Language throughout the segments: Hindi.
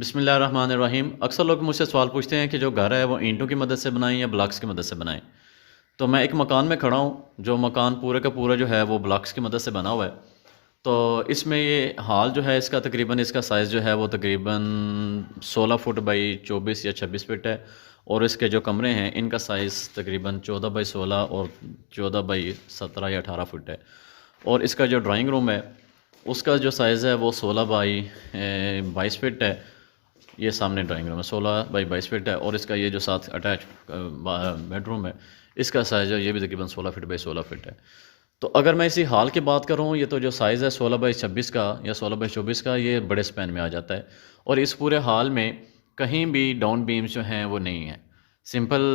बिस्मिल्लाहिर्रहमानिर्रहीम। अक्सर लोग मुझसे सवाल पूछते हैं कि जो घर है वो ईंटों की मदद से बनाएं या ब्लॉक्स की मदद से बनाएं। तो मैं एक मकान में खड़ा हूँ, जो मकान पूरे का पूरा जो है वो ब्लॉक्स की मदद से बना हुआ है। तो इसमें ये हाल जो है इसका तकरीबन इसका साइज़ जो है वो तकरीबन 16 फुट बाई 24 या 26 फीट है। और इसके जो कमरे हैं इनका साइज़ तकरीबन 14 बाई 16 और 14 बाई 17 या 18 फुट है। और इसका जो ड्राइंग रूम है उसका जो साइज़ है वो 16 बाई 22 फीट है। ये सामने ड्राइंग रूम है, 16 बाई 22 फीट है। और इसका ये जो साथ अटैच बेडरूम है इसका साइज़ है ये भी तकरीबन 16 फीट बाई 16 फीट है। तो अगर मैं इसी हाल की बात करूँ, ये तो जो साइज़ है 16 बाई 26 का या 16 बाई 24 का, ये बड़े स्पैन में आ जाता है। और इस पूरे हाल में कहीं भी डाउन बीम्स जो हैं वो नहीं है। सिंपल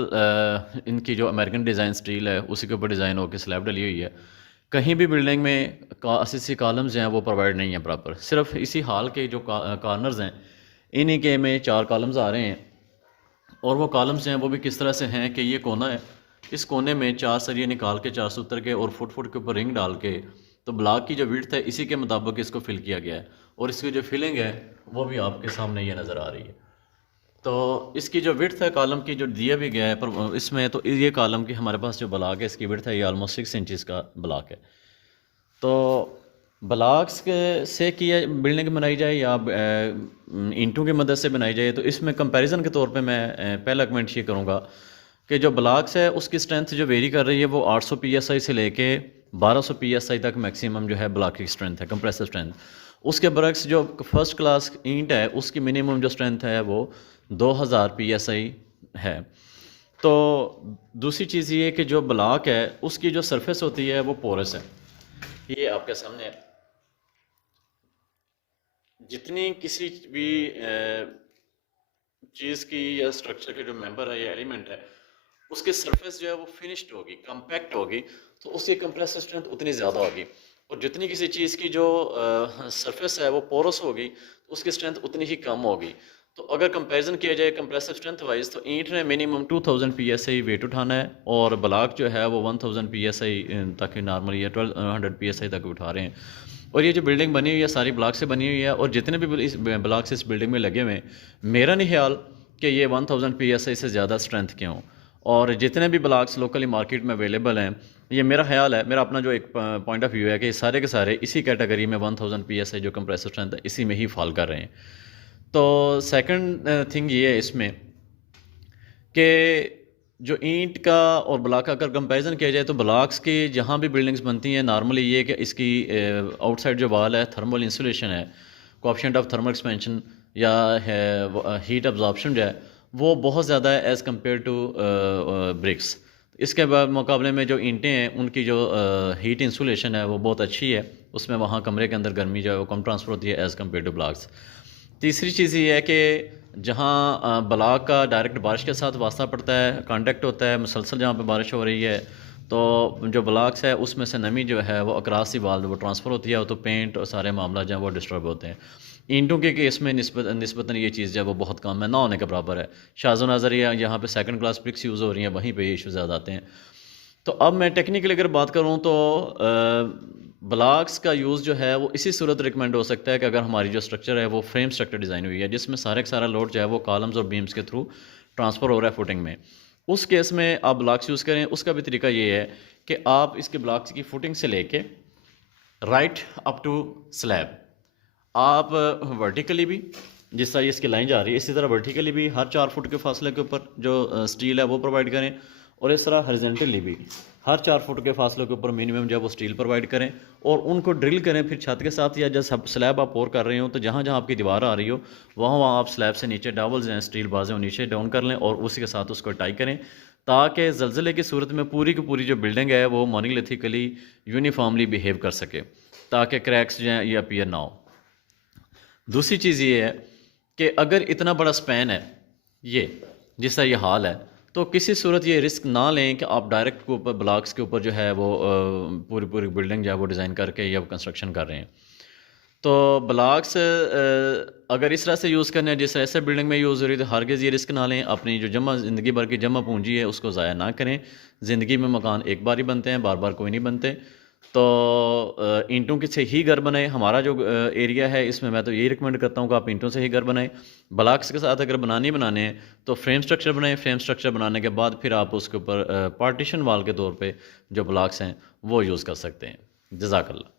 इनकी जो अमेरिकन डिज़ाइन स्टील है उसी के ऊपर डिज़ाइन होकर स्लैब डली हुई है। कहीं भी बिल्डिंग में असिसी कॉलम्स हैं वो प्रोवाइड नहीं है प्रॉपर। सिर्फ इसी हाल के जो कॉर्नर्स हैं इन्हीं के में 4 कॉलम्स आ रहे हैं। और वो कॉलम्स हैं वो भी किस तरह से हैं कि ये कोना है, इस कोने में 4 सरिये निकाल के 4 सूत्र के और फुट फुट के ऊपर रिंग डाल के, तो ब्लॉक की जो विड्थ है इसी के मुताबिक इसको फिल किया गया है। और इसकी जो फिलिंग है वो भी आपके सामने ये नज़र आ रही है। तो इसकी जो विड्थ है कॉलम की जो दिया भी गया है पर इसमें, तो ये कॉलम की हमारे पास जो ब्लॉक है इसकी विड्थ है ये ऑलमोस्ट 6 इंचज़ का ब्लॉक है। तो ब्लॉक्स के से किया बिल्डिंग बनाई जाए या ईंटों की मदद से बनाई जाए, तो इसमें कंपैरिजन के तौर पे मैं पहला कमेंट ये करूँगा कि जो ब्लॉक्स है उसकी स्ट्रेंथ जो वेरी कर रही है वो 800 psi से लेके 1200 psi तक मैक्सिमम जो है ब्लॉक की स्ट्रेंथ है, कंप्रेसिव स्ट्रेंथ। उसके बरक्स जो फर्स्ट क्लास ईंट है उसकी मिनिमम जो स्ट्रेंथ है वो 2000 psi है। तो दूसरी चीज़ ये कि जो ब्लॉक है उसकी जो सरफेस होती है वो पोरस है। ये आपके सामने है। जितनी किसी भी चीज़ की या स्ट्रक्चर के जो मेंबर है या एलिमेंट है उसकी सरफेस जो है वो फिनिश्ड होगी, कम्पैक्ट होगी, तो उसकी कंप्रेसिव स्ट्रेंथ उतनी ज़्यादा होगी। और जितनी किसी चीज़ की जो सरफेस है वो पोरस होगी तो उसकी स्ट्रेंथ उतनी ही कम होगी। तो अगर कंपैरिजन किया जाए कंप्रेसिव स्ट्रेंथ वाइज, तो ईंट ने मिनिमम 2000 psi वेट उठाना है और ब्लॉक जो है वो 1000 psi तक नॉर्मली या 1200 psi तक उठा रहे हैं। और ये जो बिल्डिंग बनी हुई है सारी ब्लॉक से बनी हुई है और जितने भी इस ब्लॉक्स इस बिल्डिंग में लगे हुए हैं, मेरा नहीं ख्याल कि ये 1000 psi से ज़्यादा स्ट्रेंथ के हों। और जितने भी ब्लॉक्स लोकली मार्केट में अवेलेबल हैं, ये मेरा ख्याल है, मेरा अपना जो एक पॉइंट ऑफ व्यू है कि सारे के सारे इसी कैटेगरी में 1000 psi जो कंप्रेसर स्ट्रेंथ है इसी में ही फॉल कर रहे हैं। तो सेकंड थिंग ये है इसमें कि जो ईंट का और ब्लॉक का अगर कंपैरिजन किया जाए, तो ब्लॉक्स की जहाँ भी बिल्डिंग्स बनती हैं नॉर्मली ये कि इसकी आउटसाइड जो वाल है थर्मल इंसुलेशन है, कोएफिशिएंट ऑफ थर्मल एक्सपेंशन या है हीट अब्जॉर्प्शन जो है वो बहुत ज़्यादा है एज़ कम्पेयर टू ब्रिक्स। इसके बाद मुकाबले में जो ईंटें हैं उनकी जो हीट इंसुलेशन है वो बहुत अच्छी है, उसमें वहाँ कमरे के अंदर गर्मी जो है वो कम ट्रांसफ़र होती है एज़ कम्पेयर टू ब्लॉक्स। तीसरी चीज़ ये है कि जहाँ ब्लॉक का डायरेक्ट बारिश के साथ वास्ता पड़ता है, कांटेक्ट होता है मुसलसल, जहाँ पे बारिश हो रही है, तो जो ब्लॉक्स है उसमें से नमी जो है वो अक्रॉस दी वाल वो ट्रांसफ़र होती है, तो पेंट और सारे मामला जो है वो डिस्टर्ब होते हैं। ईंटों के केस में निस्बतन ये चीज़ जो है वो बहुत कम है, ना होने के बराबर है। शाज़ो नज़रिया यहाँ पे सेकंड क्लास ब्रिक्स यूज़ हो रही हैं, वहीं पे ये इशू ज़्यादा आते हैं। तो अब मैं टेक्निकली अगर बात करूँ तो ब्लॉक्स का यूज़ जो है वो इसी सूरत रिकमेंड हो सकता है कि अगर हमारी जो स्ट्रक्चर है वो फ्रेम स्ट्रक्चर डिज़ाइन हुई है जिसमें सारे का सारा लोड जो है वो कॉलम्स और बीम्स के थ्रू ट्रांसफ़र हो रहा है फुटिंग में, उस केस में आप ब्लॉक्स यूज़ करें। उसका भी तरीका ये है कि आप इसके ब्लॉक्स की फुटिंग से लेके राइट अप टू स्लैब आप वर्टिकली भी, जिस तरह इसकी लाइन जा रही है इसी तरह वर्टिकली भी हर 4 फुट के फासले के ऊपर जो स्टील है वो प्रोवाइड करें, और इस तरह हॉरिजॉन्टली भी हर 4 फुट के फासले के ऊपर मिनिमम जो है वो स्टील प्रोवाइड करें और उनको ड्रिल करें फिर छत के साथ, या जब स्लैब आप पोर कर रहे हो तो जहाँ जहाँ आपकी दीवार आ रही हो वहाँ वहाँ आप स्लैब से नीचे डावल्स हैं स्टील बाजें वो नीचे डाउन कर लें और उसी के साथ उसको टाई करें, ताकि ज़लज़ले की सूरत में पूरी की पूरी जो बिल्डिंग है वो मोनोलिथिकली यूनिफॉर्मली बिहेव कर सके, ताकि क्रैक्स जो हैं ये अपीयर ना हो। दूसरी चीज़ ये है कि अगर इतना बड़ा स्पैन है ये जिसका ये हाल है, तो किसी सूरत ये रिस्क ना लें कि आप डायरेक्ट के ऊपर ब्लॉक्स के ऊपर जो है वो पूरी पूरी बिल्डिंग जो है वो डिज़ाइन करके या कंस्ट्रक्शन कर रहे हैं। तो ब्लॉक्स अगर इस तरह से यूज़ करने हैं जिस तरह से बिल्डिंग में यूज़ हो रही है, तो हरगिज़ ये रिस्क ना लें, अपनी जो जमा ज़िंदगी भर की जमा पूंजी है उसको ज़ाया ना करें। ज़िंदगी में मकान एक बार ही बनते हैं, बार बार कोई नहीं बनते। तो ईंटों के से ही घर बनाएं। हमारा जो एरिया है इसमें मैं तो यही रिकमेंड करता हूँ कि आप ईंटों से ही घर बनाएं। ब्लॉक्स के साथ अगर बनाने हैं तो फ्रेम स्ट्रक्चर बनाएं। फ्रेम स्ट्रक्चर बनाने के बाद फिर आप उसके ऊपर पार्टीशन वाल के तौर पे जो ब्लॉक्स हैं वो यूज़ कर सकते हैं। जज़ाकल्लाह।